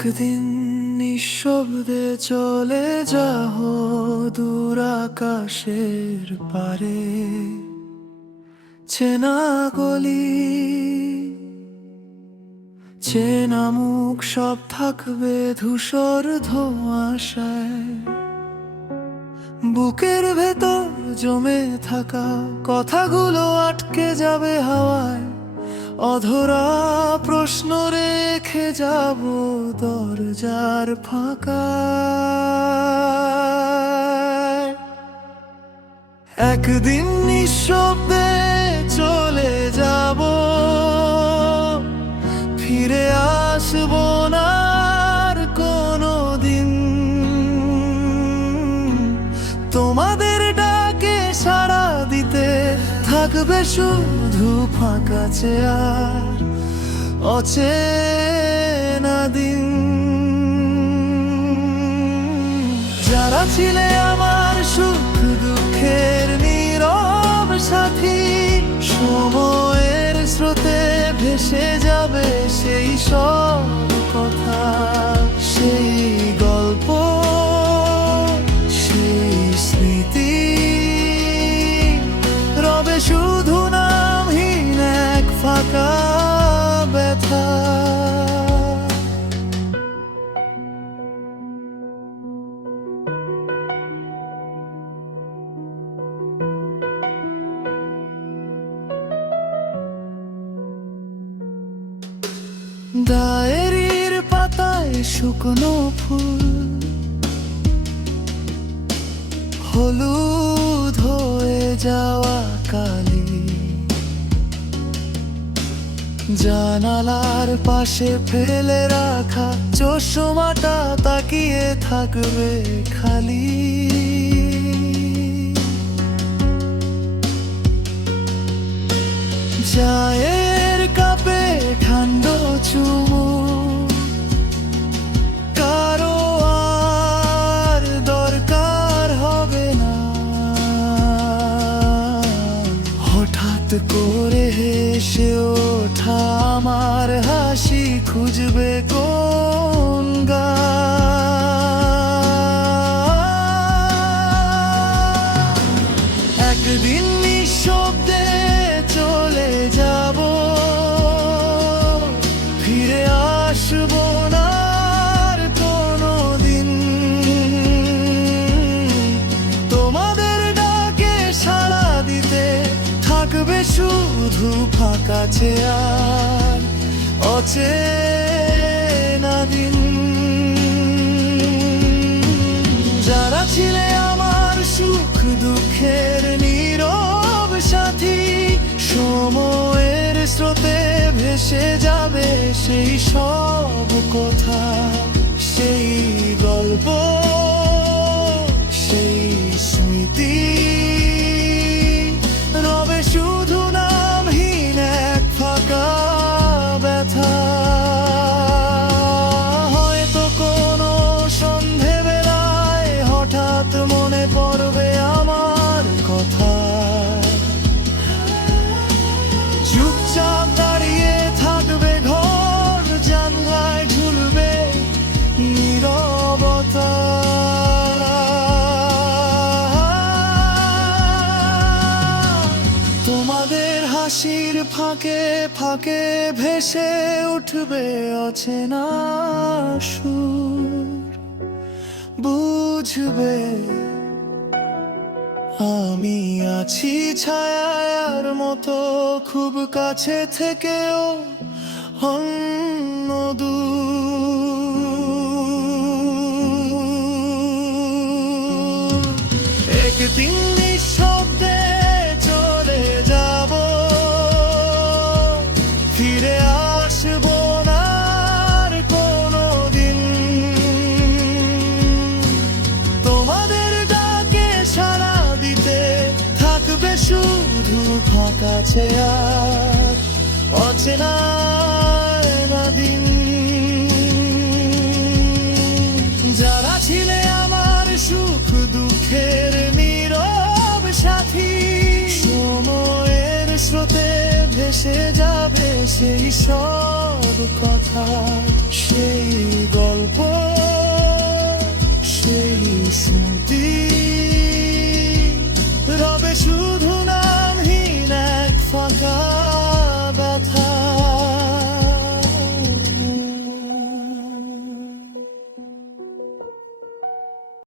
একদিন নিঃশব্দে চলে যাও দূর আকাশের পারে, চেনা গলি চেনা মুখ সব থাকবে ধূসর ধোঁয়াশায়। বুকের ভেতর জমে থাকা কথাগুলো আটকে যাবে হাওয়ায়। অধরা প্রশ্ন রেখে যাব দরজার ফাঁকায়। একদিন নিঃশব্দে চলে যাব, ফিরে আসবো না আর কোনোদিন। তোমাদের ডাকে সাড়া দিতে থাকবে শুধু ফাঁকা চেয়ার, অচেনা দিন। যারা ছিলে আমার সুখ দুঃখের নীরব সাথী, সময়ের স্রোতে ভেসে যাবে সেই সব কথা, সেই গল্প, সেই স্মৃতি। রবে শুধু নামহীন এক ফাঁকা ব্যথা। ডায়েরির পাতায় শুকনো ফুল, হলুদ হয়ে যাওয়া কালি। জানালার পাশে ফেলে রাখা চশমাটা তাকিয়ে থাকবে খালি। চায়ের কাপে ঠান্ডা চুমু, কারো আর দরকার হবে না। হঠাৎ করে হেসে ওঠা আমার হাসি খুঁজবে কোন গান। একদিন নিঃশব্দে চলে যাব, ফিরে আসবো না আর কোনোদিন। তোমাদের ডাকে সাড়া দিতে থাকবে শুধু ফাঁকা চেয়ার, অচেনা দিন। যারা ছিলে আমার সুখ দুঃখের নীরব সাথী, সময়ের স্রোতে ভেসে যাবে সেই সব কথা, সেই গল্প, সেই স্মৃতি। রবে শুধু নামহীন এক ফাঁকা ব্যথা। হয়তো কোনো সন্ধেবেলায় হঠাৎ মনে পড়বে আমার কথা। চুপচাপ দাঁড়িয়ে থাকবে ঘর, জানলায় ঝুলবে নীরবতা। তোমাদের হাসির ফাঁকে ফাঁকে ভেসে উঠবে অচেনা সুর। বুঝবে আমি আছি ছায়ার মতো, খুব কাছে থেকেও অন্য দূর। একদিন নিঃশব্দে চলে যাব, ফিরে আসবো না আর কোনোদিন। তোমাদের ডাকে সাড়া দিতে থাকবে শুধু ফাঁকা চেয়ার, অচেনা দিন। যারা ছিলে আমার সুখ দুঃখের নীরব সাথী, সময়ের স্রোতে ভেসে যাবে সেই সব কথা। সেই গল্প